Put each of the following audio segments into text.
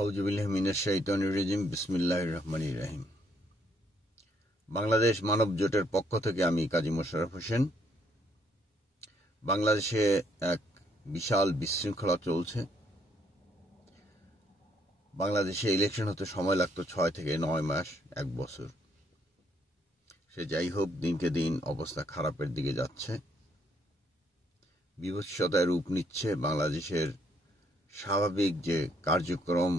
আউযুবিল্লাহি মিনাশ শাইতানির রাজিম বিসমিল্লাহির রহমানির রহিম। বাংলাদেশ মানব জোটের পক্ষ থেকে আমি কাজী মোশাররফ হোসেন। বাংলাদেশে এক বিশাল বিশৃঙ্খলা চলছে। বাংলাদেশে ইলেকশন হতে সময় লাগতো 6 থেকে 9 মাস, 1 বছর। সে যাই হোক, দিনকে দিন অবস্থা খারাপের দিকে যাচ্ছে, বিভৎসতায় রূপ নিচ্ছে। বাংলাদেশের স্বাভাবিক যে কার্যক্রম,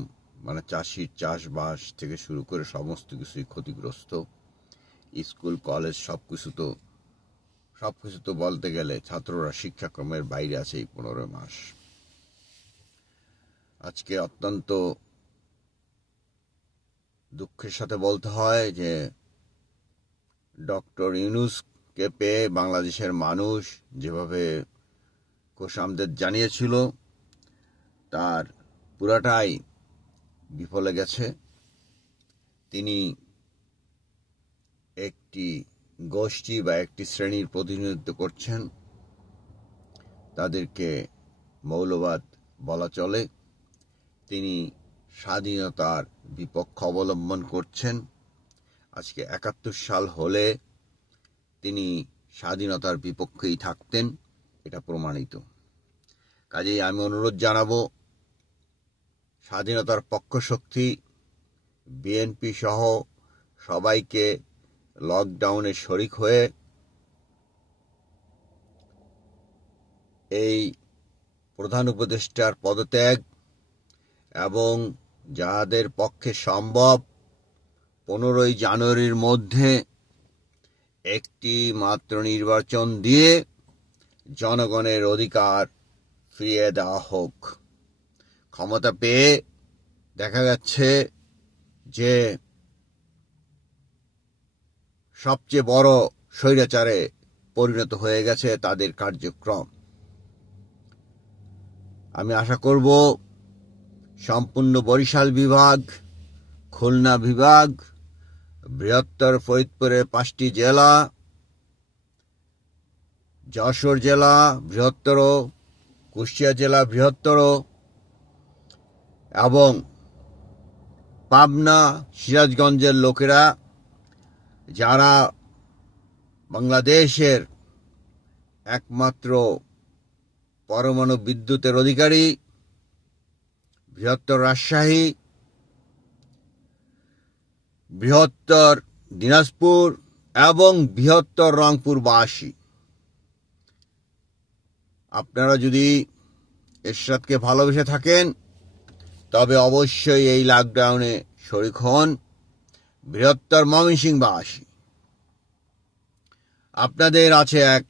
মানে চাষির চাষবাস থেকে শুরু করে সমস্ত কিছুই ক্ষতিগ্রস্ত। স্কুল কলেজ সবকিছু তো বলতে গেলে ছাত্ররা শিক্ষাক্রমের বাইরে আছে এই 15 মাস। আজকে অত্যন্ত দুঃখের সাথে বলতে হয় যে ডক্টর ইউনূসকে পেয়ে বাংলাদেশের মানুষ যেভাবে খোশামদেদ জানিয়েছিল, তার পুরাটাই বিফলে গেছে। তিনি একটি গোষ্ঠী বা একটি শ্রেণীর প্রতিনিধিত্ব করছেন, তাদেরকে মৌলবাদ বলা চলে। তিনি স্বাধীনতার বিপক্ষ অবলম্বন করছেন। আজকে 71 সাল হলে তিনি স্বাধীনতার বিপক্ষেই থাকতেন, এটা প্রমাণিত। কাজেই আমি অনুরোধ জানাবো স্বাধীনতার পক্ষ শক্তি বিএনপি সহ সবাইকে লকডাউনে শরিক হয়ে এই প্রধান উপদেষ্টার পদত্যাগ এবং যাদের পক্ষে সম্ভব 15ই জানুয়ারির মধ্যে একটি মাত্র নির্বাচন দিয়ে জনগণের অধিকার ফিরিয়ে দেওয়া হোক। ক্ষমতা পেয়ে দেখা যাচ্ছে যে সবচেয়ে বড় স্বৈরাচারে পরিণত হয়ে গেছে তাদের কার্যক্রম। আমি আশা করব সম্পূর্ণ বরিশাল বিভাগ, খুলনা বিভাগ, বৃহত্তর ফরিদপুরের 5টি জেলা, যশোর জেলা বৃহত্তর, কুষ্টিয়া জেলা বৃহত্তর এবং পাবনা সিরাজগঞ্জের লোকেরা যারা বাংলাদেশের একমাত্র পরমাণু বিদ্যুতের অধিকারী, বৃহত্তর রাজশাহী, বৃহত্তর দিনাজপুর এবং বৃহত্তর রংপুরবাসী, আপনারা যদি এরশাদকে ভালোবেসে থাকেন তবে অবশ্যই এই লকডাউনে শরিক হন। বৃহত্তর ময়মনসিংহবাসী, আপনাদের আছে এক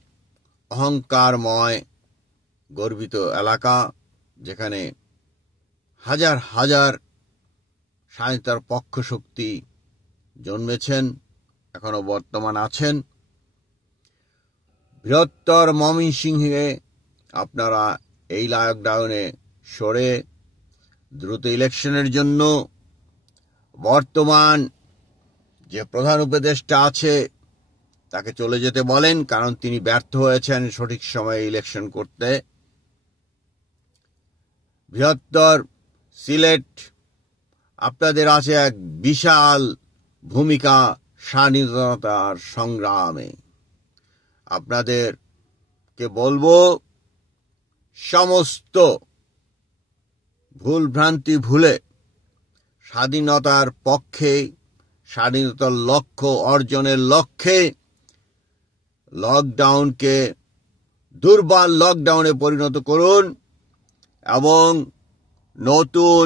অহংকারময় গর্বিত এলাকা, যেখানে হাজার হাজার স্বাধীনতার পক্ষ শক্তি জন্মেছেন, এখনো বর্তমান আছেন। বৃহত্তর ময়মনসিংহে আপনারা এই লকডাউনে সরে দ্রুত ইলেকশনের জন্য বর্তমান যে প্রধান উপদেষ্টা আছে তাকে চলে যেতে বলেন, কারণ তিনি ব্যর্থ হয়েছেন সঠিক সময়ে ইলেকশন করতে। বৃহত্তর সিলেট, আপনাদের আছে এক বিশাল ভূমিকা স্বাধীনতার সংগ্রামে। আপনাদেরকে বলবো সমস্ত ভুল ভ্রান্তি ভুলে স্বাধীনতার পক্ষে, স্বাধীনতার লক্ষ্য অর্জনের লক্ষ্যে লকডাউনকে দুর্বল লকডাউনে পরিণত করুন এবং নতুন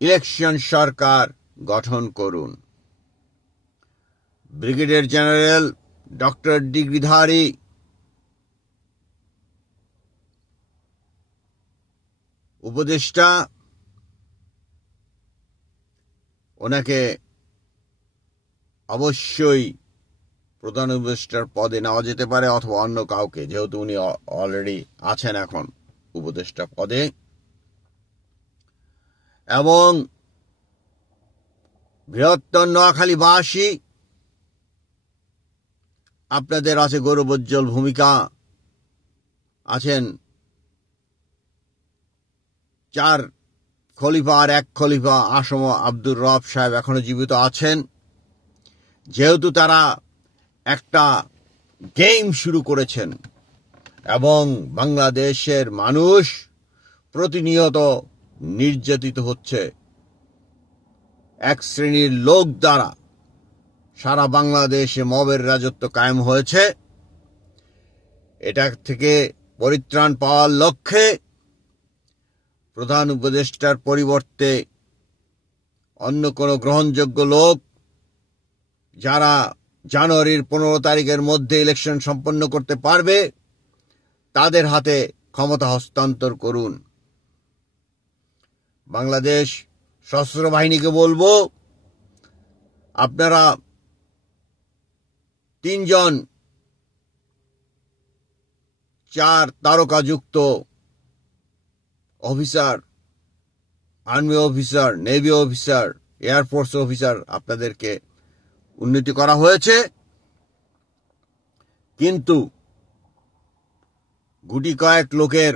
ইলেকশন সরকার গঠন করুন। ব্রিগেডিয়ার জেনারেল ডক্টর ডিগ্রিধারী উপদেষ্টা, ওনাকে অবশ্যই প্রধান উপদেষ্টার পদে নেওয়া যেতে পারে অথবা অন্য কাউকে, যেহেতু উনি অলরেডি আছেন এখন উপদেষ্টা পদে। এবং বৃহত্তর নোয়াখালীবাসী, আপনাদের আছে গৌরবোজ্জ্বল ভূমিকা। আছেন 4 খলিফার এক খলিফা আসম আব্দুর রব সাহেব এখনো জীবিত আছেন। যেহেতু তারা একটা গেম শুরু করেছেন এবং বাংলাদেশের মানুষ প্রতিনিয়ত নির্যাতিত হচ্ছে এক শ্রেণীর লোক দ্বারা, সারা বাংলাদেশে মবের রাজত্ব কায়েম হয়েছে। এটা থেকে পরিত্রাণ পাওয়ার লক্ষ্যে প্রধান উপদেষ্টার পরিবর্তে অন্য কোনো গ্রহণযোগ্য লোক যারা জানুয়ারির 15 তারিখের মধ্যে ইলেকশন সম্পন্ন করতে পারবে তাদের হাতে ক্ষমতা হস্তান্তর করুন। বাংলাদেশ সশস্ত্র বাহিনীকে বলবো, আপনারা 3 জন 4 তারকাযুক্ত officer, army officer, navy officer, air force officer আপনাদেরকে উন্নতি করা হয়েছে, কিন্তু গুটি কয়েক লোকের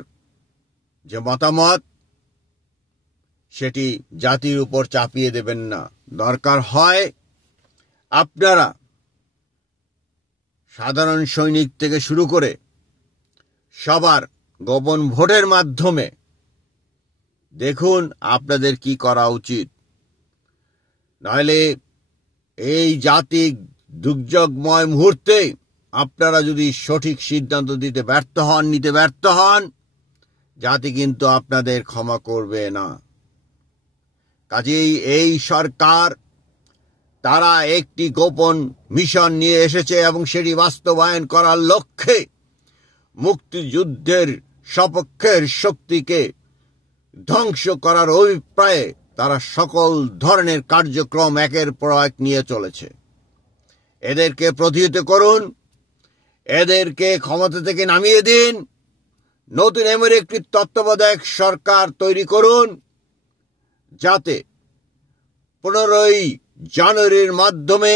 যে মতামত সেটি জাতির উপর চাপিয়ে দেবেন না। দরকার হয় আপনারা সাধারণ সৈনিক থেকে শুরু করে সবার গোপন ভোটের মাধ্যমে দেখুন আপনাদের কি করা উচিত। নইলে এই জাতিক দুর্যোগময় মুহূর্তে আপনারা যদি সঠিক সিদ্ধান্ত নিতে ব্যর্থ হন, জাতি কিন্তু আপনাদের ক্ষমা করবে না। কাজেই এই সরকার তারা একটি গোপন মিশন নিয়ে এসেছে এবং সেটি বাস্তবায়ন করার লক্ষ্যে মুক্তিযুদ্ধের সপক্ষের শক্তিকে ধ্বংস করার অভিপ্রায়ে তারা সকল ধরনের কার্যক্রম একের পর এক নিয়ে চলেছে। এদেরকে প্রতিহত করুন, এদেরকে ক্ষমতা থেকে নামিয়ে দিন, নতুন এমন একটি তত্ত্বাবধায়ক সরকার তৈরি করুন যাতে 15 জানুয়ারির মাধ্যমে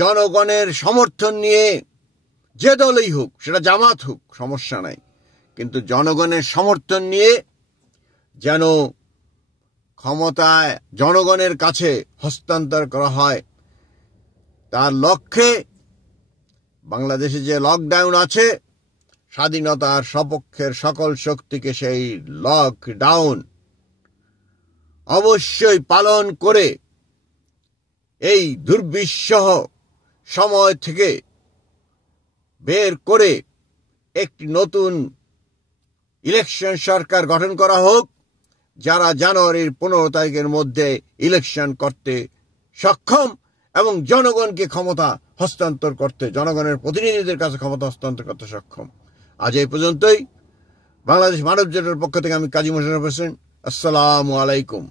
জনগণের সমর্থন নিয়ে যে দলই হোক, সেটা জামাত হোক, সমস্যা নাই, কিন্তু জনগণের সমর্থন নিয়ে যেন ক্ষমতায় জনগণের কাছে হস্তান্তর করা হয়, তার লক্ষ্যে বাংলাদেশে যে লকডাউন আছে, স্বাধীনতার সপক্ষের সকল শক্তিকে সেই লকডাউন অবশ্যই পালন করে এই দুর্বিষহ সময় থেকে বের করে একটি নতুন ইলেকশন সরকার গঠন করা হোক, যারা জানুয়ারির 15 তারিখের মধ্যে ইলেকশন করতে সক্ষম এবং জনগণকে ক্ষমতা হস্তান্তর করতে, জনগণের প্রতিনিধিদের কাছে ক্ষমতা হস্তান্তর করতে সক্ষম। আজ এই পর্যন্তই। বাংলাদেশ মানব জোটের পক্ষ থেকে আমি কাজী মোশাররফ হোসেন, আসসালামু আলাইকুম।